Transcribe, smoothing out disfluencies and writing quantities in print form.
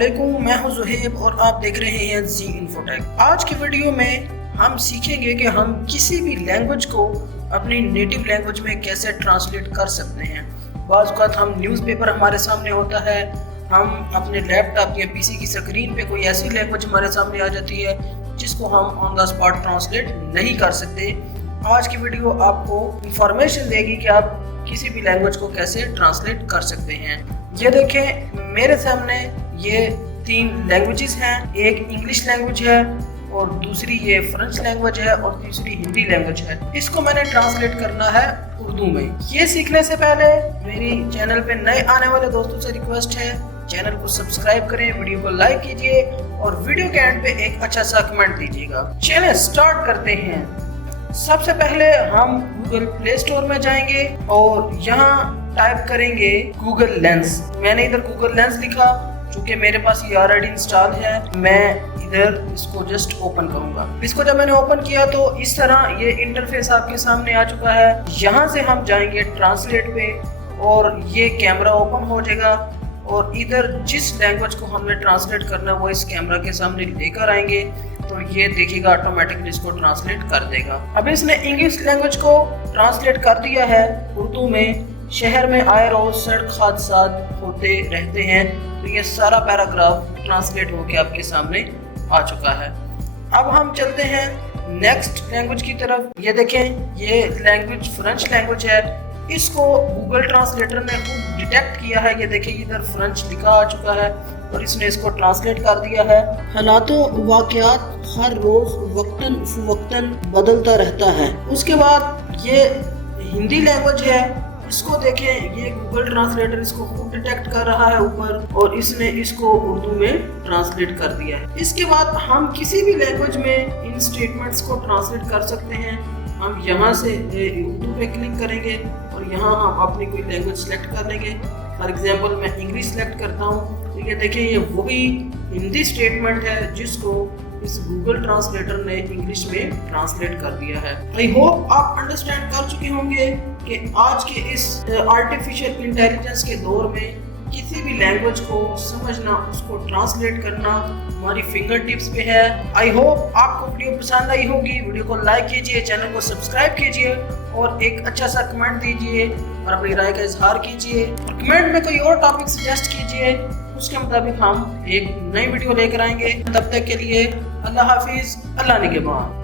अस्सलामुअलैकुम, मैं हूं ज़ुहैब और आप देख रहे हैं जी इन्फोटेक। आज की वीडियो में हम सीखेंगे कि हम किसी भी लैंग्वेज को अपनी नेटिव लैंग्वेज में कैसे ट्रांसलेट कर सकते हैं। बाज़ औक़ात हम न्यूज़पेपर हमारे सामने होता है, हम अपने लैपटॉप या पीसी की स्क्रीन पे कोई ऐसी लैंग्वेज हमारे सामने आ जाती है जिसको हम ऑन द स्पॉट ट्रांसलेट नहीं कर सकते। आज की वीडियो आपको इंफॉर्मेशन देगी कि आप किसी भी लैंग्वेज को कैसे ट्रांसलेट कर सकते हैं। ये देखें, मेरे सामने ये 3 लैंग्वेजेस हैं। एक इंग्लिश लैंग्वेज है और दूसरी ये फ्रेंच लैंग्वेज है और तीसरी हिंदी लैंग्वेज है। इसको मैंने ट्रांसलेट करना है उर्दू में। ये सीखने से पहले मेरी चैनल पे नए आने वाले दोस्तों से रिक्वेस्ट है, चैनल को सब्सक्राइब करें, वीडियो को लाइक कीजिए और वीडियो के एंड पे एक अच्छा सा कमेंट दीजिएगा। चलिए स्टार्ट करते हैं। सबसे पहले हम गूगल प्ले स्टोर में जाएंगे और यहाँ टाइप करेंगे गूगल लेंस। मैंने इधर गूगल लेंस लिखा, चूंकि मेरे पास ये ऑलरेडी इंस्टॉल है, मैं इधर इसको जस्ट ओपन करूंगा। इसको जब मैंने ओपन किया तो इस तरह ये इंटरफेस आपके सामने आ चुका है। यहाँ से हम जाएंगे ट्रांसलेट पे और ये कैमरा ओपन हो जाएगा और इधर जिस लैंग्वेज को हमने ट्रांसलेट करना है वो इस कैमरा के सामने लेकर आएंगे तो ये देखिएगा ऑटोमेटिकली इसको ट्रांसलेट कर देगा। अब इसने इंग्लिश लैंग्वेज को ट्रांसलेट कर दिया है उर्दू में। शहर में आए रोज सड़क हादसात होते रहते हैं, तो ये सारा पैराग्राफ ट्रांसलेट होके आपके सामने आ चुका है। अब हम चलते हैं नेक्स्ट लैंग्वेज की तरफ। ये देखें, ये लैंग्वेज फ्रेंच लैंग्वेज है। इसको गूगल ट्रांसलेटर ने खुद डिटेक्ट किया है। ये देखिए इधर फ्रेंच लिखा आ चुका है और इसने इसको ट्रांसलेट कर दिया है। हालातों वाक़यात हर रोज वक्तन फवक्तन बदलता रहता है। उसके बाद ये हिंदी लैंग्वेज है। इसको देखें, ये गूगल ट्रांसलेटर इसको खुद डिटेक्ट कर रहा है ऊपर और इसने इसको उर्दू में ट्रांसलेट कर दिया है। इसके बाद हम किसी भी लैंग्वेज में इन स्टेटमेंट्स को ट्रांसलेट कर सकते हैं। हम यहाँ से उर्दू पे क्लिक करेंगे और यहाँ हम अपनी कोई लैंग्वेज सेलेक्ट कर लेंगे। फॉर एग्जांपल मैं इंग्लिश सेलेक्ट करता हूँ, तो ये देखिए ये वही हिंदी स्टेटमेंट है जिसको इस गूगल ट्रांसलेटर ने इंग्लिश में ट्रांसलेट कर दिया है। आई होप आप अंडरस्टैंड कर चुके होंगे कि आज के इस आर्टिफिशियल इंटेलिजेंस के दौर में किसी भी लैंग्वेज को समझना, उसको ट्रांसलेट करना हमारी फिंगर टिप्स पे है। आई होप आपको वीडियो पसंद आई होगी। वीडियो को लाइक कीजिए, चैनल को सब्सक्राइब कीजिए और एक अच्छा सा कमेंट दीजिए और अपनी राय का इजहार कीजिए। कमेंट में कोई और टॉपिक सजेस्ट कीजिए, उसके मुताबिक हम एक नई वीडियो लेकर आएंगे। तब तक के लिए अल्लाह हाफिज, अल्लाह निगहबान।